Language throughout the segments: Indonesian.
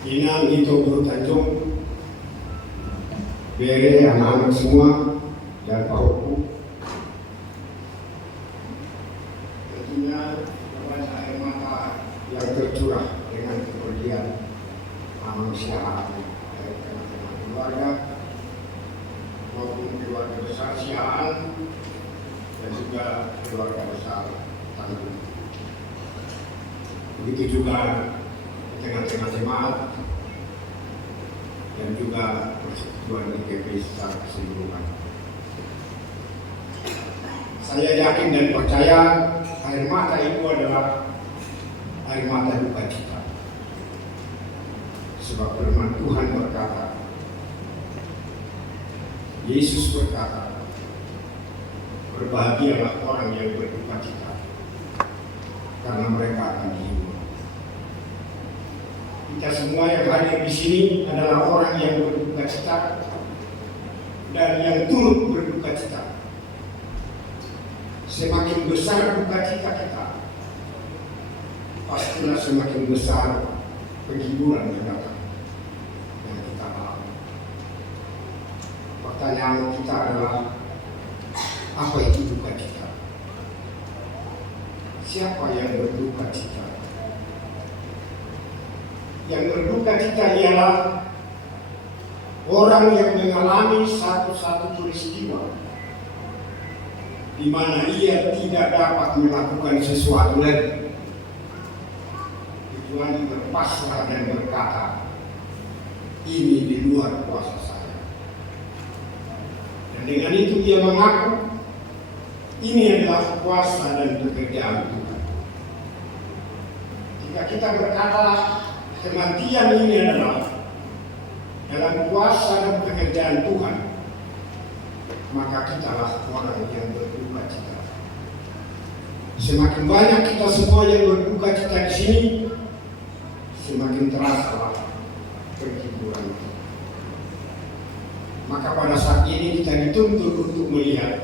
Inang itu Guru Tanjung, Bere, anak-anak semua, dan Pak Oku. Tentunya banyak air mata yang tercurah dengan kepergian kemanusiaan dari tengah-tengah keluarga maupun keluarga besar Siaan dan juga keluarga besar Tanjung. Begitu juga di tengah-tengah jemaat dan juga persekutuan IGP secara keseluruhan. Saya yakin dan percaya air mata itu adalah air mata duka cita. Sebab firman Tuhan berkata, Yesus berkata, berbahagialah orang yang berduka cita, karena mereka akan dihibur. Kita semua yang hadir di sini adalah orang yang berduka cita dan yang turut berduka cita. Semakin besar duka cita kita, pastilah semakin besar penghiburan yang datang yang kita alami. Pertanyaan kita adalah, apa itu duka cita? Siapa yang berduka cita? Yang berduka cita ialah orang yang mengalami satu peristiwa di mana ia tidak dapat melakukan sesuatu lagi kecuali berpasrah dan berkata, ini di luar kuasa saya. Dan dengan itu ia mengaku ini adalah kuasa dan pekerjaan Tuhan. Jika kita berkata kematian ini adalah dalam kuasa dan pekerjaan Tuhan, maka kitalah orang yang berduka cita. Semakin banyak kita semua yang berduka cita di sini, semakin terasa penghiburan. Maka pada saat ini kita dituntut untuk melihat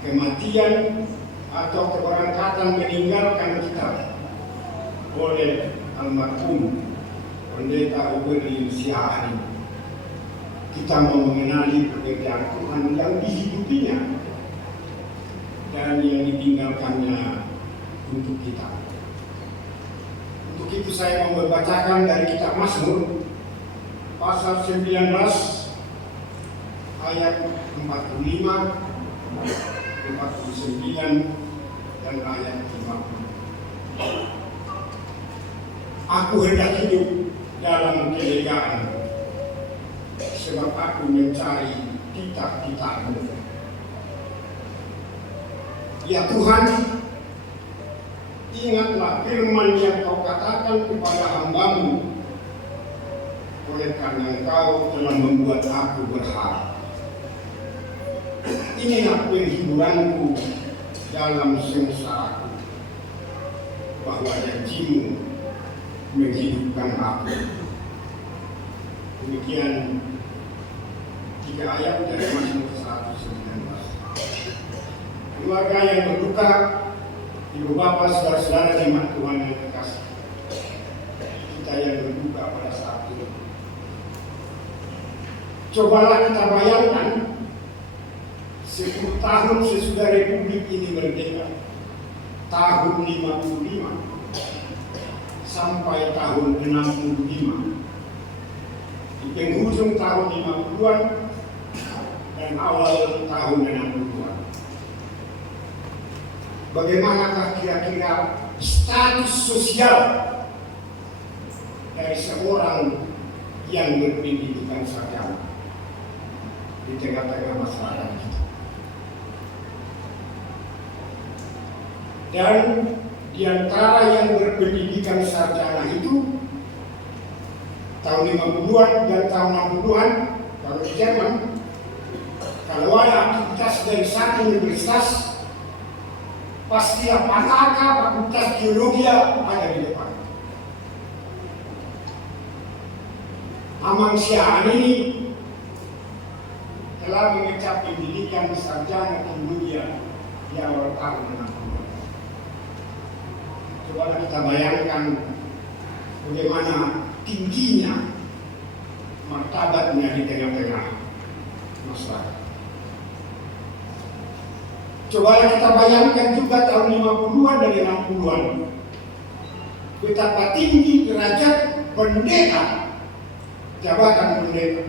kematian atau keberangkatan meninggalkan kita oleh almarhum Pendeta Oberlin Siaan. Kita mau mengenali pekerjaan Tuhan yang dihidupinya dan yang ditinggalkannya untuk kita. Untuk itu saya mau membacakan dari kitab Mazmur pasal 19 ayat 45, 49 dan ayat 50. Aku hendak hidup dalam kelegaan, sebab aku mencari titah-titah-Mu. Ya Tuhan, ingatlah firman yang Kau katakan kepada hamba-Mu, oleh karena Engkau telah membuat aku berharap. Inilah penghiburanku dalam sengsaraku, bahwa janji-Mu menghidupkan aku. Demikian 3 ayat dari Mazmur 119. Keluarga yang berduka, ibu bapak, saudara-saudara jemaat Tuhan yang terkasih, kita yang berduka pada saat ini, cobalah kita bayangkan 10 tahun sesudah Republik ini merdeka, tahun 55 sampai tahun 65, di penghujung tahun 50-an dan awal tahun 60-an. Bagaimanakah kira-kira status sosial dari seorang yang berpendidikan sarjana di tengah-tengah masyarakat kita? Dan di antara yang berpendidikan sarjana itu tahun 50-an dan tahun 60-an, kalau di Jerman, kalau ada aktivitas dari satu universitas, pasti apakah fakultas geologi ada di depan. Amang Siaan ini telah mengecap pendidikan sarjana geologi di awal tahun 60. Coba kita bayangkan bagaimana tingginya martabatnya di tengah-tengah masyarakat. Cobalah kita bayangkan juga tahun 50-an dan 60-an, betapa tinggi derajat pendeta, jabatan pendeta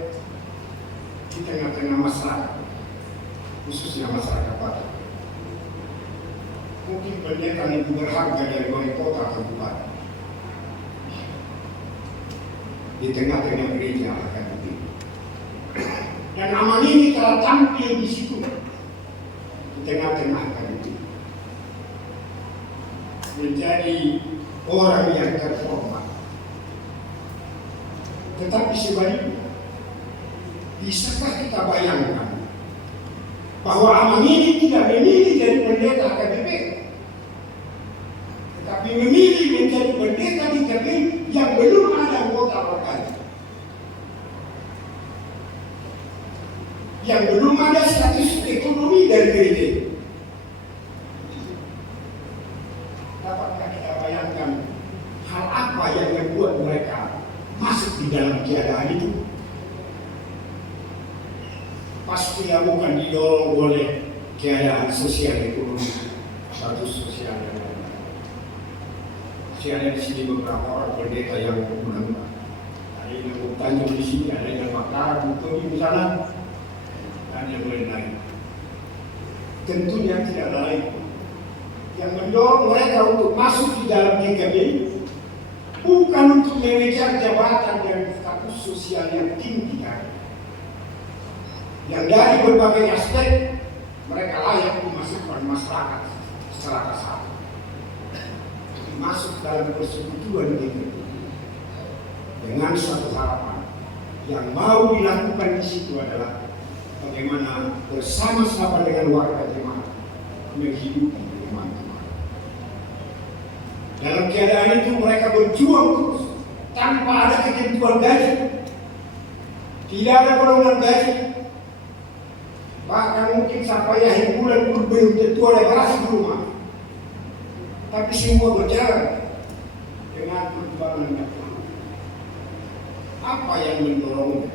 di tengah-tengah masyarakat, khususnya masyarakat Batak. Mungkin pendeta lebih berharga dari wali kota kabupaten. Di tengah-tengah gereja akan begitu. Dan aman ini telah tampil di situ, di tengah-tengah akan begitu, menjadi orang yang terhormat. Tetapi sebaliknya, bisakah kita bayangkan bahwa aman ini tidak memilih jadi pendeta KBP, tetapi memilih menjadi pendeta di KBP yang belum ada anggota organ, yang belum ada status ekonomi dari gereja. Dapatkah kita bayangkan hal apa yang membuat mereka masuk di dalam keadaan itu? Pasti bukan didorong oleh keadaan sosial ekonomi, status sosial yang lain. Ada di sini beberapa orang pendeta yang menang. Ada yang Tanjung di sini, ada yang Makassar, Bukit di sana, dan yang lain-lain. Tentunya tidak lain yang mendorong mereka untuk masuk di dalam GKB bukan untuk mengejar jabatan dan status sosial yang tinggi tadi, yang dari berbagai aspek mereka layak dimasukkan masyarakat secara kasar, masuk dalam persekutuan itu dengan satu harapan yang mau dilakukan di situ adalah bagaimana bersama-sama dengan warga jemaat menghidupi teman-teman. Dalam keadaan itu mereka berjuang terus tanpa ada ketentuan gaji, tidak ada golongan gaji, bahkan mungkin sampai akhir bulan pun belum tentu ada beras di rumah. Tapi semua berjalan dengan perjuangan yang kuat. Apa yang mendorongnya?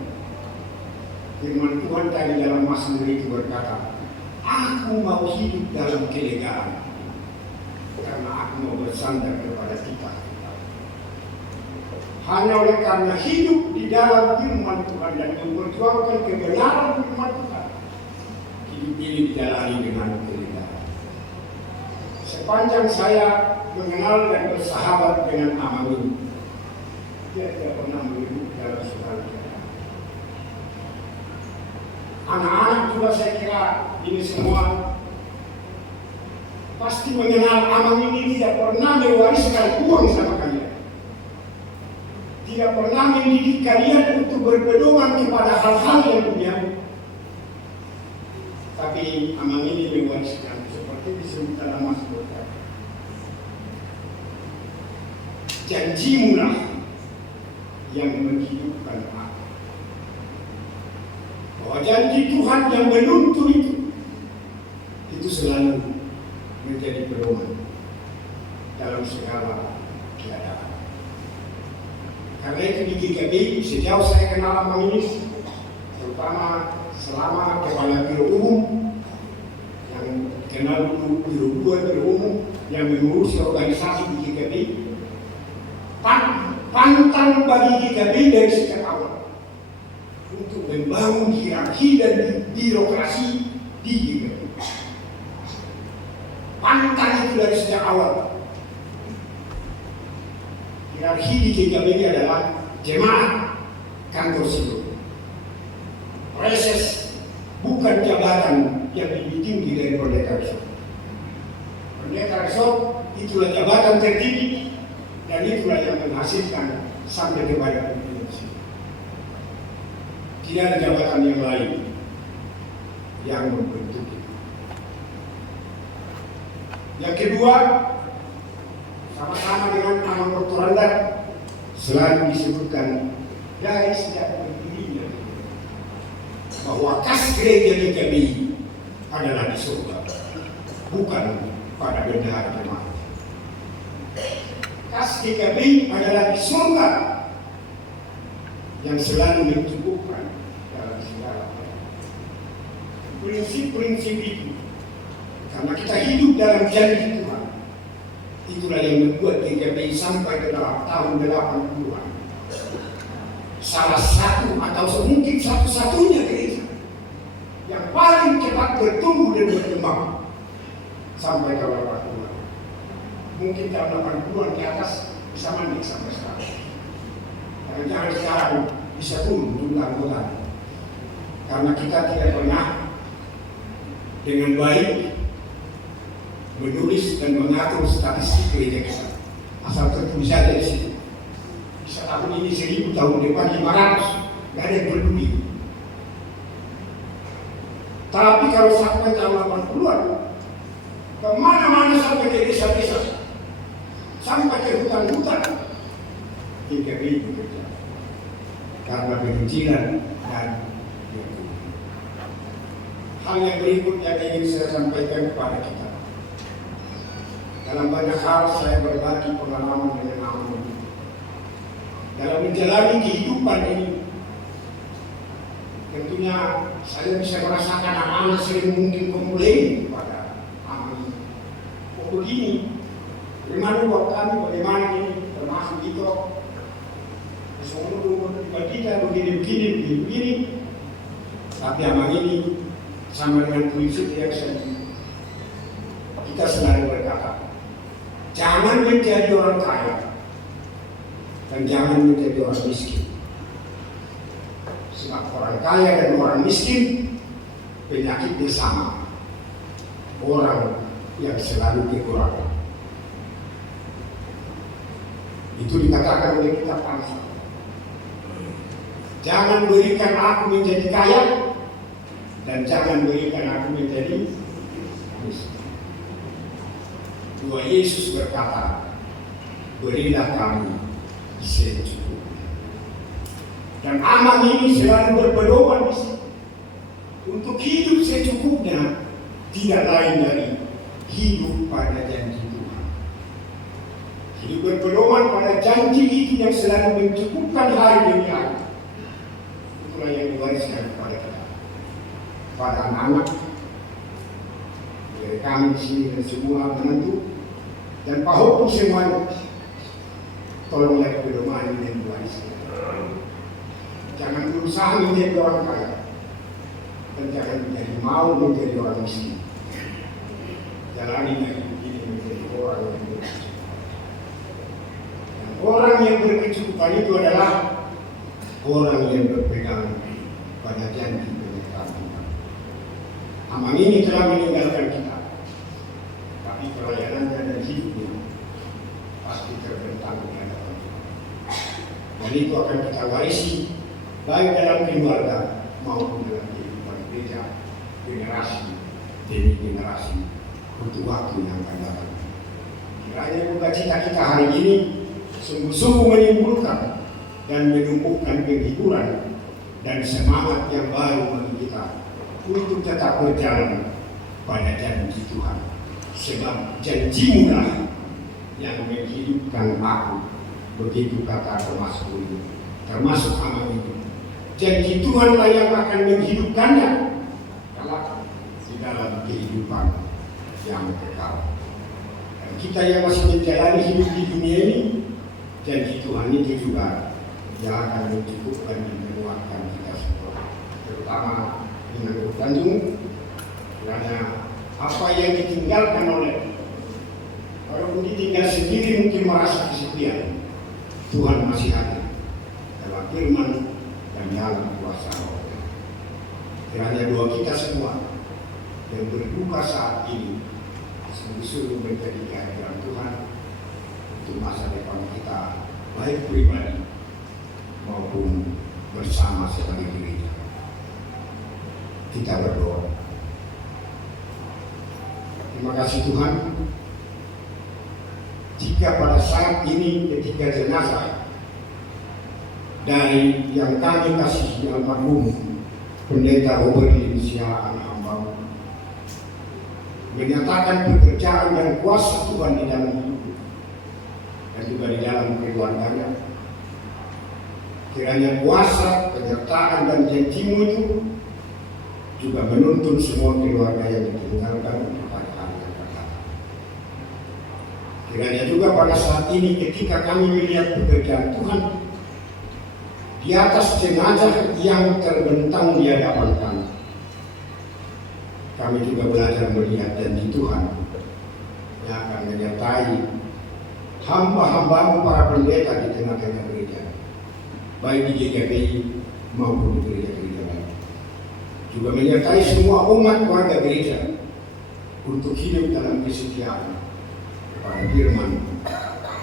Firman Tuhan tadi dalam Mazmur itu berkata, aku mau hidup dalam kelegaan karena aku mau bersandar kepada kita. Hanya oleh karena hidup di dalam firman Tuhan dan memperjuangkan kebenaran firman Tuhan, hidup ini dijalani dengan kelegaan. Sepanjang saya mengenal dan bersahabat dengan Amang ini, dia tidak pernah menyebut dalam suara. Anak-anak juga saya kira ini semua pasti mengenal Amang ini tidak pernah mewariskan uang sama kalian, tidak pernah mendidik kalian untuk berpedoman kepada hal-hal yang duniawi. Tapi Amang ini mewariskan seperti disebut dalam Mazmur. Janjimulah yang menghidupkan aku. Bahwa janji Tuhan yang menuntun itu selalu menjadi pedoman dalam segala keadaan. Karena itu di GKB sejauh saya kenal Amang ini, terutama selama kepala biro umum yang kenal dulu biro 2 biro umum yang mengurusi organisasi di GKB, pantang bagi GKB dari sejak awal untuk membangun hierarki dan birokrasi di GKB. Pantang itu dari sejak awal. Hierarki di GKB ini adalah jemaat, kantor sipil, reses, bukan jabatan yang lebih tinggi dari pendeta resort. Pendeta resort itulah jabatan tertinggi dan itulah yang menghasilkan sampai kepada pimpinan. Tidak ada jabatan yang lain yang membentuk itu. Yang kedua, sama-sama dengan Amang Doktorandat selalu disebutkan dari sejak berdirinya bahwa kas gereja GKB adalah di surga, bukan pada bendahara jemaat. atas GKB adalah di surga yang selalu mencukupkan dalam segala hal. Prinsip-prinsip itu, karena kita hidup dalam janji Tuhan, itulah yang membuat GKB sampai ke dalam tahun 80-an salah satu atau mungkin satu-satunya gereja yang paling cepat bertumbuh dan berkembang sampai tahun 80-an. Mungkin tahun 80-an ke atas bisa mandi sampai sekarang. Karena jangan sekarang bisa turun jumlah anggota. Karena kita tidak pernah dengan baik menulis dan mengatur statistik gereja kita. Asal tertulis saja di situ. Bisa tahun ini 1000, tahun depan 500, nggak ada yang peduli. Tapi kalau sampai tahun 80-an, kemana-mana sampai ke desa-desa, sampai ke hutan-hutan, GKB bekerja. Karena kebencian dan hal yang berikut yang ingin saya sampaikan kepada kita. Dalam banyak hal saya berbagi pengalaman dengan Amun. Dalam menjalani kehidupan ini, tentunya saya bisa merasakan anak-anak sering mungkin komplain kepada Amun. Oh begini, bagaimana buat kami, bagaimana ini, termasuk itu. Semua kita begini. Tapi Aman ini sama dengan prinsip yang kita selalu berkata, jangan menjadi orang kaya dan jangan menjadi orang miskin. Sebab orang kaya dan orang miskin penyakitnya sama. Orang yang selalu kekurangan. Itu dikatakan oleh kitab Amsal. Jangan berikan aku menjadi kaya dan jangan berikan aku menjadi miskin. Tuhan Yesus berkata, berilah kami secukupnya. Dan Aman ini selalu berpedoman di sini untuk hidup secukupnya, tidak lain dari hidup pada janji Tuhan. Hidup berpedoman pada janji itu yang selalu mencukupkan hari demi hari. Itulah yang diwariskan kepada kita, pada anak-anak, dari kami di sini dan semua menentu dan Pak Hopu semuanya. Tolonglah pedoman ini yang diwariskan. Jangan berusaha menjadi orang kaya dan jangan menjadi mau menjadi orang miskin. Jalani hidup ini menjadi orang yang berkecukupan. Dan orang yang berkecukupan itu adalah orang yang berpegang pada janji penyertaan Tuhan. Aman ini telah meninggalkan kita, tapi pelayanannya dan hidupnya pasti terbentang di hadapan Tuhan. Dan itu akan kita warisi baik dalam keluarga maupun dalam kehidupan gereja, generasi demi generasi untuk waktu yang akan datang. Kiranya buka cita kita hari ini sungguh-sungguh menimbulkan dan menumbuhkan kehiburan dan semangat yang baru bagi kita untuk tetap berjalan pada janji Tuhan. Sebab janji-Mu lah yang menghidupkan aku, begitu kata Mazmur, termasuk Aman itu. Janji Tuhan lah yang akan menghidupkannya kalau di dalam kehidupan yang kekal. Dan kita yang masih menjalani hidup di dunia ini, janji Tuhan itu juga yang akan mencukupkan dan menguatkan kita semua, terutama dengan Tanjung. Karena apa yang ditinggalkan oleh, walaupun ditinggal sendiri mungkin merasa kesepian, Tuhan masih ada dalam firman dan dalam kuasa Roh. Kiranya doa kita semua yang berduka saat ini sungguh-sungguh menjadi kehadiran Tuhan untuk masa depan kita, baik pribadi maupun bersama sebagai gereja. Kita berdoa. Terima kasih Tuhan, jika pada saat ini ketika jenazah dari yang kami kasih almarhum Pendeta Robert Linsia anak hamba menyatakan pekerjaan dan kuasa Tuhan di dalam hidup, dan juga di dalam keluarganya. Kiranya kuasa, penyertaan dan janjimu itu juga menuntun semua keluarga yang ditinggalkan pada hari yang akan datang. Kiranya juga pada saat ini ketika kami melihat pekerjaan Tuhan di atas jenazah yang terbentang di hadapan kami, kami juga belajar melihat janji Tuhan yang akan menyertai hamba-hambamu para pendeta di tengah-tengah gereja, baik di GKPI maupun di gereja-gereja lain. Juga menyertai semua umat warga gereja untuk hidup dalam kesetiaan kepada firman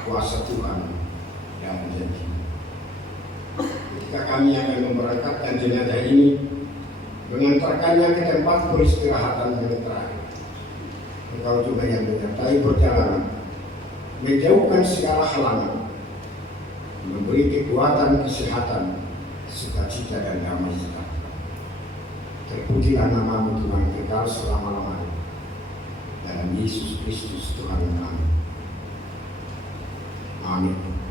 kuasa Tuhan yang janji. Ketika kami akan memberangkatkan jenazah ini, mengantarkannya ke tempat peristirahatan yang terakhir, Engkau juga yang menyertai perjalanan, menjauhkan segala halangan, memberi kekuatan, kesehatan, sukacita dan damai sejahtera. Terpujilah nama-Mu Tuhan kekal selama-lamanya. Dalam Yesus Kristus Tuhan kami. Amin.